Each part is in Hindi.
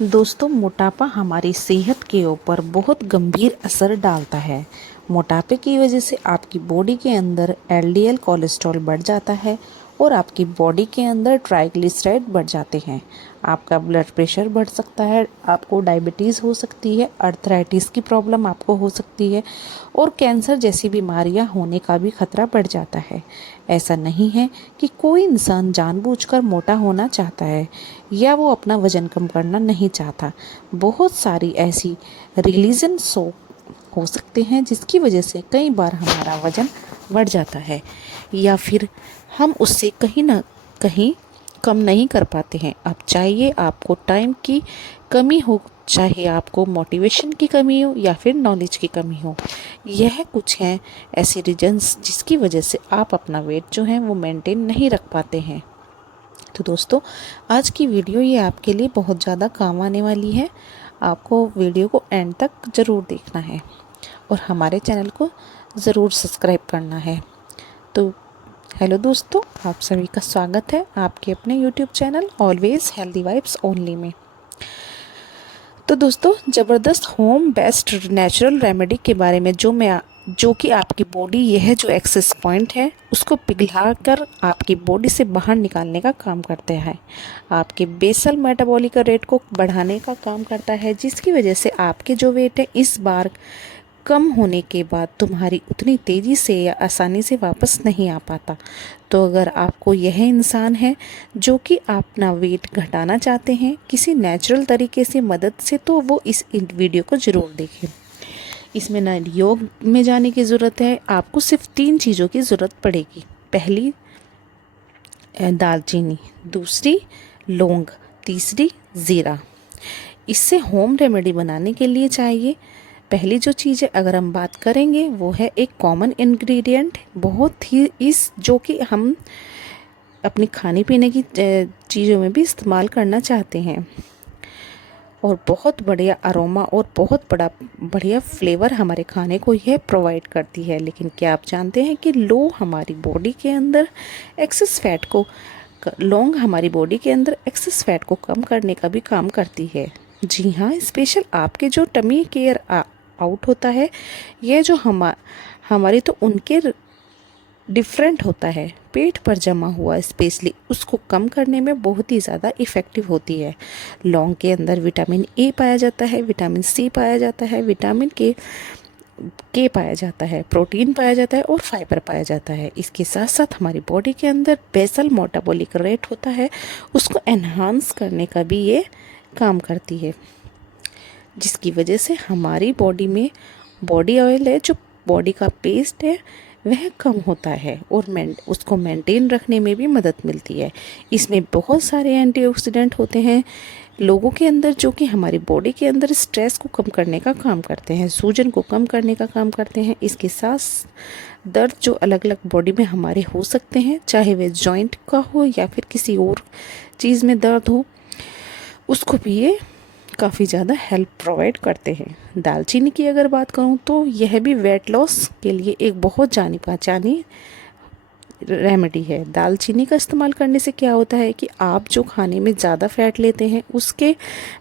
दोस्तों, मोटापा हमारी सेहत के ऊपर बहुत गंभीर असर डालता है। मोटापे की वजह से आपकी बॉडी के अंदर एलडीएल कोलेस्ट्रॉल बढ़ जाता है और आपकी बॉडी के अंदर ट्राइग्लिसराइड बढ़ जाते हैं। आपका ब्लड प्रेशर बढ़ सकता है, आपको डायबिटीज़ हो सकती है, अर्थराइटिस की प्रॉब्लम आपको हो सकती है और कैंसर जैसी बीमारियां होने का भी खतरा बढ़ जाता है। ऐसा नहीं है कि कोई इंसान जानबूझकर मोटा होना चाहता है या वो अपना वज़न कम करना नहीं चाहता। बहुत सारी ऐसी रिलीजन हो सकते हैं जिसकी वजह से कई बार हमारा वज़न बढ़ जाता है या फिर हम उससे कहीं ना कहीं कम नहीं कर पाते हैं। अब चाहिए आपको टाइम की कमी हो, चाहे आपको मोटिवेशन की कमी हो या फिर नॉलेज की कमी हो, यह कुछ हैं ऐसे रीजंस जिसकी वजह से आप अपना वेट जो है वो मेंटेन नहीं रख पाते हैं। तो दोस्तों, आज की वीडियो ये आपके लिए बहुत ज़्यादा काम आने वाली है। आपको वीडियो को एंड तक ज़रूर देखना है और हमारे चैनल को ज़रूर सब्सक्राइब करना है। तो हेलो दोस्तों, आप सभी का स्वागत है आपके अपने YouTube channel always healthy vibes only में। तो दोस्तों, ज़बरदस्त होम बेस्ट नेचुरल रेमेडी के बारे में जो कि आपकी बॉडी, यह जो एक्सेस पॉइंट है उसको पिघला कर आपकी बॉडी से बाहर निकालने का काम करता है। आपके बेसल मेटाबॉलिक रेट को बढ़ाने का काम करता है, जिसकी वजह से आपके जो वेट है इस बार कम होने के बाद तुम्हारी उतनी तेज़ी से या आसानी से वापस नहीं आ पाता। तो अगर आपको यह इंसान है जो कि अपना वेट घटाना चाहते हैं किसी नेचुरल तरीके से मदद से, तो वो इस वीडियो को ज़रूर देखें। इसमें ना योग में जाने की ज़रूरत है, आपको सिर्फ 3 चीज़ों की ज़रूरत पड़ेगी। पहली दालचीनी, दूसरी लौंग, तीसरी ज़ीरा। इससे होम रेमेडी बनाने के लिए चाहिए पहली जो चीज़ है, अगर हम बात करेंगे, वो है एक कॉमन इंग्रेडिएंट, बहुत ही जो कि हम अपनी खाने पीने की चीज़ों में भी इस्तेमाल करना चाहते हैं और बहुत बढ़िया अरोमा और बहुत बढ़िया फ्लेवर हमारे खाने को यह प्रोवाइड करती है। लेकिन क्या आप जानते हैं कि हमारी बॉडी के अंदर एक्सेस फैट को लौंग हमारी बॉडी के अंदर एक्सेस फैट को कम करने का भी काम करती है। जी हाँ, स्पेशल आपके जो टमी केयर आउट होता है, यह जो हमारी तो उनके डिफरेंट होता है, पेट पर जमा हुआ स्पेशली उसको कम करने में बहुत ही ज़्यादा इफ़ेक्टिव होती है। लौंग के अंदर विटामिन ए पाया जाता है, विटामिन सी पाया जाता है, विटामिन के पाया जाता है, प्रोटीन पाया जाता है और फाइबर पाया जाता है। इसके साथ साथ हमारी बॉडी के अंदर बेसल मेटाबॉलिक रेट होता है, उसको एनहांस करने का भी ये काम करती है, जिसकी वजह से हमारी बॉडी में बॉडी ऑयल है, जो बॉडी का पेस्ट है, वह कम होता है और उसको मेंटेन रखने में भी मदद मिलती है। इसमें बहुत सारे एंटीऑक्सीडेंट होते हैं लोगों के अंदर, जो कि हमारी बॉडी के अंदर स्ट्रेस को कम करने का काम करते हैं, सूजन को कम करने का काम करते हैं। इसके साथ दर्द जो अलग अलग बॉडी में हमारे हो सकते हैं, चाहे वह जॉइंट का हो या फिर किसी और चीज़ में दर्द हो, उसको भी ये काफ़ी ज़्यादा हेल्प प्रोवाइड करते हैं। दालचीनी की अगर बात करूँ तो यह भी वेट लॉस के लिए एक बहुत जानी पहचानी रेमेडी है। दालचीनी का इस्तेमाल करने से क्या होता है कि आप जो खाने में ज़्यादा फैट लेते हैं उसके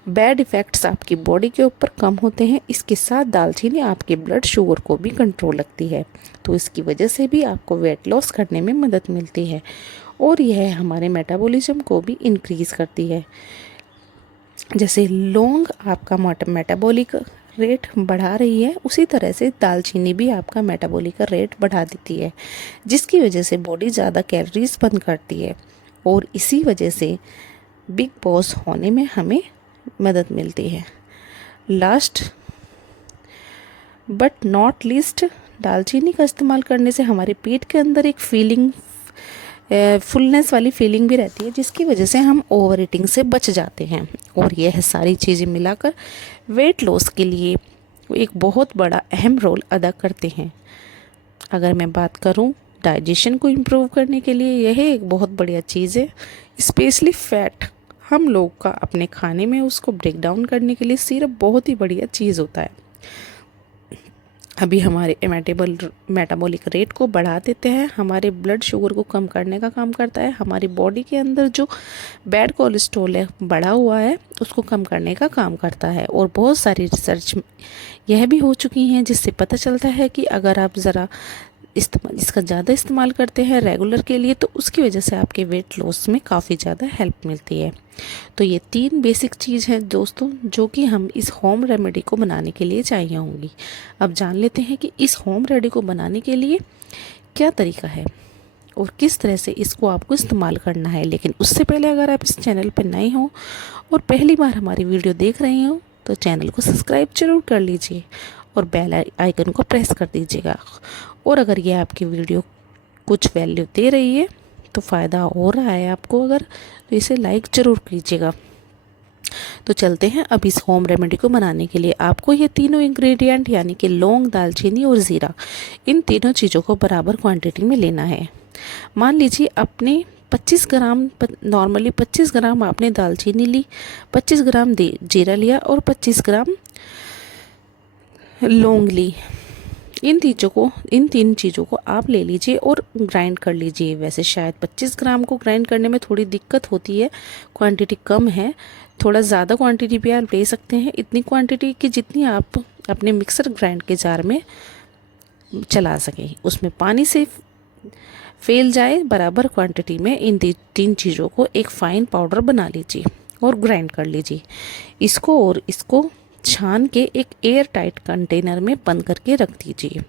बैड इफ़ेक्ट्स आपकी बॉडी के ऊपर कम होते हैं। इसके साथ दालचीनी आपके ब्लड शुगर को भी कंट्रोल रखती है, तो इसकी वजह से भी आपको वेट लॉस करने में मदद मिलती है और यह हमारे मेटाबॉलिज्म को भी इंक्रीज़ करती है। जैसे लौंग आपका मेटाबॉलिक रेट बढ़ा रही है, उसी तरह से दालचीनी भी आपका मेटाबॉलिक रेट बढ़ा देती है, जिसकी वजह से बॉडी ज़्यादा कैलोरीज बर्न करती है और इसी वजह से बिग बॉस होने में हमें मदद मिलती है। लास्ट बट नॉट लीस्ट, दालचीनी का इस्तेमाल करने से हमारे पेट के अंदर एक फुलनेस वाली फीलिंग भी रहती है, जिसकी वजह से हम ओवर ईटिंग से बच जाते हैं और यह सारी चीज़ें मिलाकर वेट लॉस के लिए एक बहुत बड़ा अहम रोल अदा करते हैं। अगर मैं बात करूं डाइजेशन को इम्प्रूव करने के लिए, यह एक बहुत बढ़िया चीज़ है। स्पेशली फैट हम लोग का अपने खाने में उसको ब्रेक डाउन करने के लिए सिरप बहुत ही बढ़िया चीज़ होता है। अभी हमारे मेटाबॉलिक रेट को बढ़ा देते हैं, हमारे ब्लड शुगर को कम करने का काम करता है, हमारी बॉडी के अंदर जो बैड कोलेस्ट्रॉल है बढ़ा हुआ है उसको कम करने का काम करता है। और बहुत सारी रिसर्च यह भी हो चुकी हैं जिससे पता चलता है कि अगर आप ज़रा इसका ज़्यादा इस्तेमाल करते हैं रेगुलर के लिए तो उसकी वजह से आपके वेट लॉस में काफ़ी ज़्यादा हेल्प मिलती है। तो ये 3 बेसिक चीज़ हैं दोस्तों जो कि हम इस होम रेमेडी को बनाने के लिए चाहिए होंगी। अब जान लेते हैं कि इस होम रेमेडी को बनाने के लिए क्या तरीका है और किस तरह से इसको आपको इस्तेमाल करना है। लेकिन उससे पहले अगर आप इस चैनल पर नए हो और पहली बार हमारी वीडियो देख रहे हो तो चैनल को सब्सक्राइब जरूर कर लीजिए और बेल आइकन को प्रेस कर दीजिएगा। और अगर ये आपकी वीडियो कुछ वैल्यू दे रही है तो फ़ायदा हो रहा है आपको अगर, तो इसे लाइक ज़रूर कीजिएगा। तो चलते हैं अब इस होम रेमेडी को बनाने के लिए। आपको ये तीनों इंग्रेडिएंट यानी कि लौंग, दालचीनी और ज़ीरा, इन तीनों चीज़ों को बराबर क्वांटिटी में लेना है। मान लीजिए आपने 25 ग्राम, नॉर्मली 25 ग्राम आपने दालचीनी ली, 25 ग्राम जीरा लिया और 25 ग्राम लौंग ली। इन तीन चीज़ों को आप ले लीजिए और ग्राइंड कर लीजिए। वैसे शायद 25 ग्राम को ग्राइंड करने में थोड़ी दिक्कत होती है, क्वांटिटी कम है, थोड़ा ज़्यादा क्वांटिटी भी आप ले सकते हैं। इतनी क्वांटिटी की जितनी आप अपने मिक्सर ग्राइंड के जार में चला सकें, उसमें पानी से फैल जाए बराबर क्वांटिटी में इन 3 चीज़ों को एक फ़ाइन पाउडर बना लीजिए और ग्राइंड कर लीजिए इसको छान के एक एयर टाइट कंटेनर में बंद करके रख दीजिए।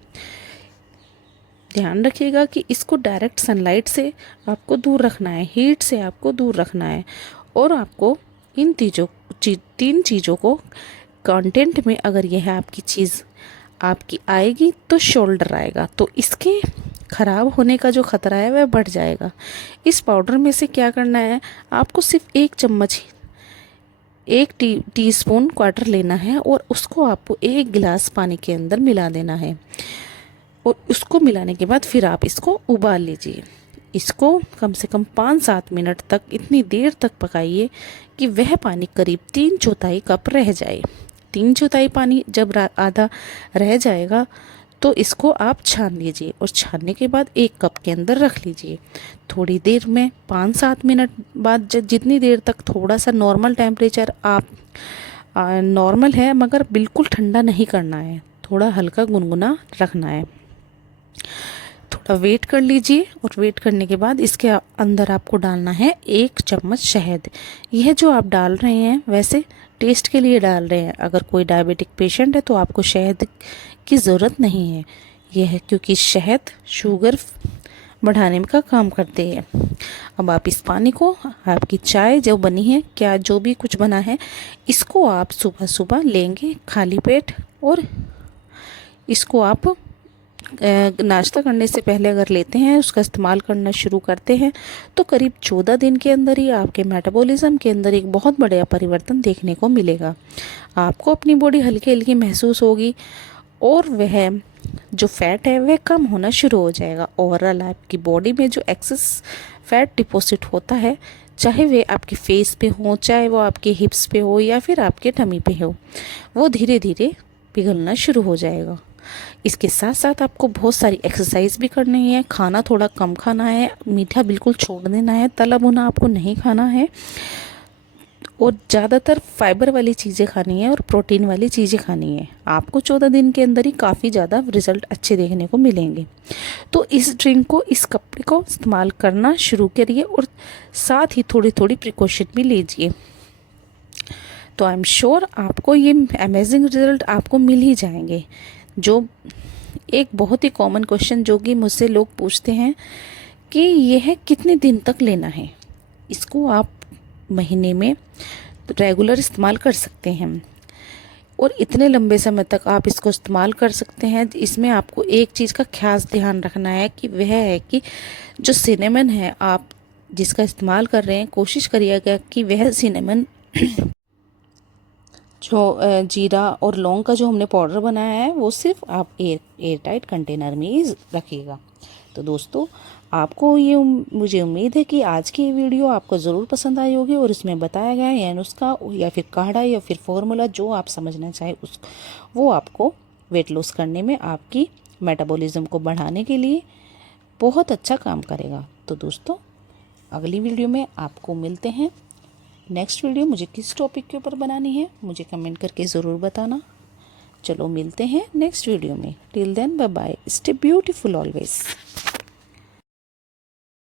ध्यान रखिएगा कि इसको डायरेक्ट सनलाइट से आपको दूर रखना है, हीट से आपको दूर रखना है। और आपको इन 3 चीज़ों को कंटेंट में अगर यह आपकी चीज़ आपकी आएगी तो शोल्डर आएगा, तो इसके ख़राब होने का जो ख़तरा है वह बढ़ जाएगा। इस पाउडर में से क्या करना है, आपको सिर्फ 1 चम्मच, 1 टीस्पून क्वार्टर लेना है और उसको आपको 1 गिलास पानी के अंदर मिला देना है। और उसको मिलाने के बाद फिर आप इसको उबाल लीजिए। इसको कम से कम 5-7 मिनट तक, इतनी देर तक पकाइए कि वह पानी करीब 3/4 कप रह जाए। 3/4 पानी जब आधा रह जाएगा तो इसको आप छान लीजिए और छानने के बाद 1 कप के अंदर रख लीजिए। थोड़ी देर में 5-7 मिनट बाद जितनी देर तक थोड़ा सा नॉर्मल टेम्परेचर आप नॉर्मल है मगर बिल्कुल ठंडा नहीं करना है, थोड़ा हल्का गुनगुना रखना है। थोड़ा वेट कर लीजिए और वेट करने के बाद इसके अंदर आपको डालना है 1 चम्मच शहद। यह जो आप डाल रहे हैं वैसे टेस्ट के लिए डाल रहे हैं, अगर कोई डायबिटिक पेशेंट है तो आपको शहद की ज़रूरत नहीं है। यह है क्योंकि शहद शुगर बढ़ाने का काम करते हैं। अब आप इस पानी को, आपकी चाय जो बनी है, क्या जो भी कुछ बना है, इसको आप सुबह सुबह लेंगे खाली पेट। और इसको आप नाश्ता करने से पहले अगर लेते हैं, उसका इस्तेमाल करना शुरू करते हैं तो करीब 14 दिन के अंदर ही आपके मेटाबॉलिज्म के अंदर एक बहुत बड़ा परिवर्तन देखने को मिलेगा। आपको अपनी बॉडी हल्की हल्की महसूस होगी और वह जो फैट है वह कम होना शुरू हो जाएगा। ओवरऑल आपकी बॉडी में जो एक्सेस फैट डिपॉजिट होता है, चाहे वे आपके फेस पे हो, चाहे वो आपके हिप्स पे हो या फिर आपके टमी पे हो, वो धीरे धीरे पिघलना शुरू हो जाएगा। इसके साथ साथ आपको बहुत सारी एक्सरसाइज भी करनी है, खाना थोड़ा कम खाना है, मीठा बिल्कुल छोड़ देना है, तला भुना आपको नहीं खाना है और ज़्यादातर फाइबर वाली चीज़ें खानी है और प्रोटीन वाली चीज़ें खानी है। आपको 14 दिन के अंदर ही काफ़ी ज़्यादा रिजल्ट अच्छे देखने को मिलेंगे। तो इस ड्रिंक को, इस कपड़े को इस्तेमाल करना शुरू करिए और साथ ही थोड़ी थोड़ी प्रिकॉशन भी लीजिए। तो आई एम श्योर आपको ये अमेजिंग रिजल्ट आपको मिल ही जाएंगे। जो एक बहुत ही कॉमन क्वेश्चन जो कि मुझसे लोग पूछते हैं कि यह कितने दिन तक लेना है, इसको आप महीने में रेगुलर इस्तेमाल कर सकते हैं और इतने लंबे समय तक आप इसको इस्तेमाल कर सकते हैं। इसमें आपको एक चीज़ का खास ध्यान रखना है कि वह है कि जो सिनेमन है आप जिसका इस्तेमाल कर रहे हैं, कोशिश करिएगा कि वह सिनेमन जो जीरा और लौंग का जो हमने पाउडर बनाया है वो सिर्फ आप एयर टाइट कंटेनर में ही रखिएगा। तो दोस्तों आपको ये मुझे उम्मीद है कि आज की ये वीडियो आपको ज़रूर पसंद आई होगी और इसमें बताया गया या नुस्खा या फिर काढ़ा या फिर फॉर्मूला जो आप समझना चाहें वो आपको वेट लॉस करने में, आपकी मेटाबॉलिज्म को बढ़ाने के लिए बहुत अच्छा काम करेगा। तो दोस्तों अगली वीडियो में आपको मिलते हैं। नेक्स्ट वीडियो मुझे किस टॉपिक के ऊपर बनानी है मुझे कमेंट करके ज़रूर बताना। चलो मिलते हैं नेक्स्ट वीडियो में। Till then bye bye, stay beautiful always.